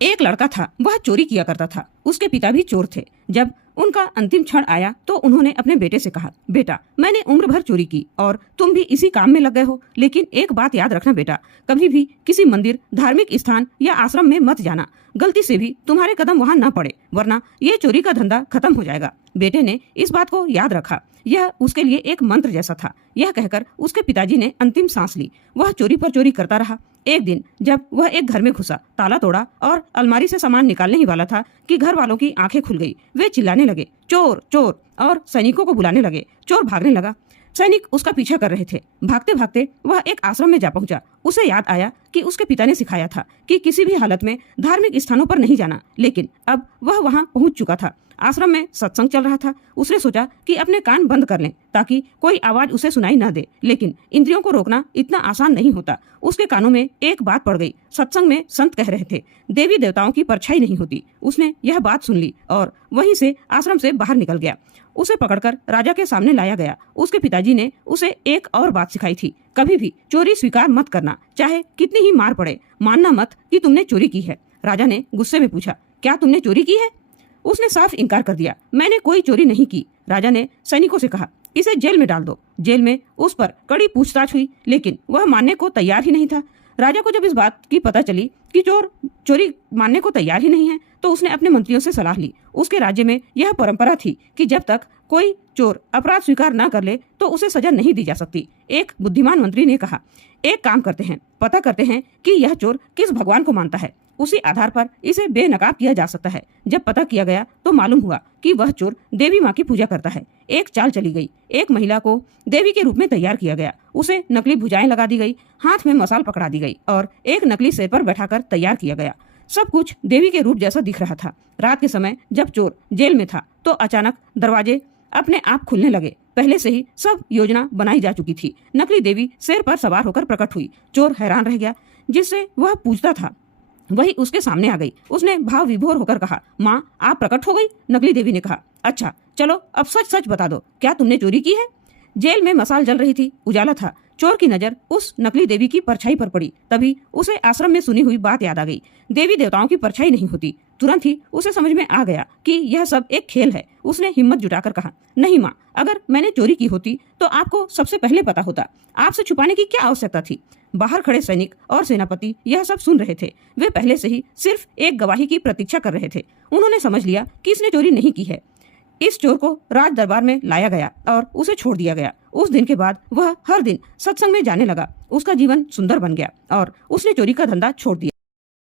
एक लड़का था, वह चोरी किया करता था। उसके पिता भी चोर थे। जब उनका अंतिम क्षण आया तो उन्होंने अपने बेटे से कहा, बेटा, मैंने उम्र भर चोरी की और तुम भी इसी काम में लग गए हो, लेकिन एक बात याद रखना बेटा, कभी भी किसी मंदिर, धार्मिक स्थान या आश्रम में मत जाना। गलती से भी तुम्हारे कदम वहाँ न पड़े, वरना ये चोरी का धंधा खत्म हो जाएगा। बेटे ने इस बात को याद रखा। यह उसके लिए एक मंत्र जैसा था। यह कहकर उसके पिताजी ने अंतिम सांस ली। वह चोरी पर चोरी करता रहा। एक दिन जब वह एक घर में घुसा, ताला तोड़ा और अलमारी से सामान निकालने ही वाला था कि घर वालों की आंखें खुल गई। वे चिल्लाने लगे, चोर चोर, और सैनिकों को बुलाने लगे। चोर भागने लगा। सैनिक उसका पीछा कर रहे थे। भागते भागते वह एक आश्रम में जा पहुंचा। उसे याद आया कि उसके पिता ने सिखाया था कि किसी भी हालत में धार्मिक स्थानों पर नहीं जाना, लेकिन अब वह वहां पहुंच चुका था। आश्रम में सत्संग चल रहा था। उसने सोचा कि अपने कान बंद कर लें ताकि कोई आवाज उसे सुनाई न दे, लेकिन इंद्रियों को रोकना इतना आसान नहीं होता। उसके कानों में एक बात पड़ गई। सत्संग में संत कह रहे थे, देवी देवताओं की परछाई नहीं होती। उसने यह बात सुन ली और वहीं से आश्रम से बाहर निकल गया। उसे पकड़कर राजा के सामने लाया गया। उसके पिताजी ने उसे एक और बात सिखाई थी, कभी भी चोरी स्वीकार मत करना, चाहे कितनी ही मार पड़े। मानना मत कि तुमने चोरी की है। राजा ने गुस्से में पूछा, क्या तुमने चोरी की है? उसने साफ इनकार कर दिया, मैंने कोई चोरी नहीं की। राजा ने सैनिकों से कहा, इसे जेल में डाल दो। जेल में उस पर कड़ी पूछताछ हुई, लेकिन वह मानने को तैयार ही नहीं था। राजा को जब इस बात की पता चली कि चोर चोरी मानने को तैयार ही नहीं है, तो उसने अपने मंत्रियों से सलाह ली। उसके राज्य में यह परंपरा थी कि जब तक कोई चोर अपराध स्वीकार न कर ले तो उसे सजा नहीं दी जा सकती। एक बुद्धिमान मंत्री ने कहा, एक काम करते हैं, पता करते हैं कि यह चोर किस भगवान को मानता है। उसी आधार पर इसे बेनकाब किया जा सकता है। जब पता किया गया तो मालूम हुआ कि वह चोर देवी माँ की पूजा करता है। एक चाल चली गई। एक महिला को देवी के रूप में तैयार किया गया। उसे नकली भुजाएं लगा दी गई, हाथ में मसाल पकड़ा दी गई और एक नकली सिर पर बैठाकर तैयार किया गया। सब कुछ देवी के रूप जैसा दिख रहा था। रात के समय जब चोर जेल में था तो अचानक दरवाजे अपने आप खुलने लगे। पहले से ही सब योजना बनाई जा चुकी थी। नकली देवी सिर पर सवार होकर प्रकट हुई। चोर हैरान रह गया। जिससे वह पूछता था वही उसके सामने आ गई। उसने भाव विभोर होकर कहा, माँ, आप प्रकट हो गई। नकली देवी ने कहा, अच्छा चलो अब सच सच बता दो, क्या तुमने चोरी की है? जेल में मसाल जल रही थी, उजाला था। चोर की नजर उस नकली देवी की परछाई पर पड़ी। तभी उसे आश्रम में सुनी हुई बात याद आ गई। देवी देवताओं की परछाई नहीं होती। तुरंत ही उसे समझ में आ गया कि यह सब एक खेल है। उसने हिम्मत जुटाकर कहा, नहीं माँ, अगर मैंने चोरी की होती तो आपको सबसे पहले पता होता। आपसे छुपाने की क्या आवश्यकता थी? बाहर खड़े सैनिक और सेनापति यह सब सुन रहे थे। वे पहले से ही सिर्फ एक गवाही की प्रतीक्षा कर रहे थे। उन्होंने समझ लिया कि इसने चोरी नहीं की है। इस चोर को राज दरबार में लाया गया और उसे छोड़ दिया गया। उस दिन के बाद वह हर दिन सत्संग में जाने लगा। उसका जीवन सुंदर बन गया और उसने चोरी का धंधा छोड़ दिया।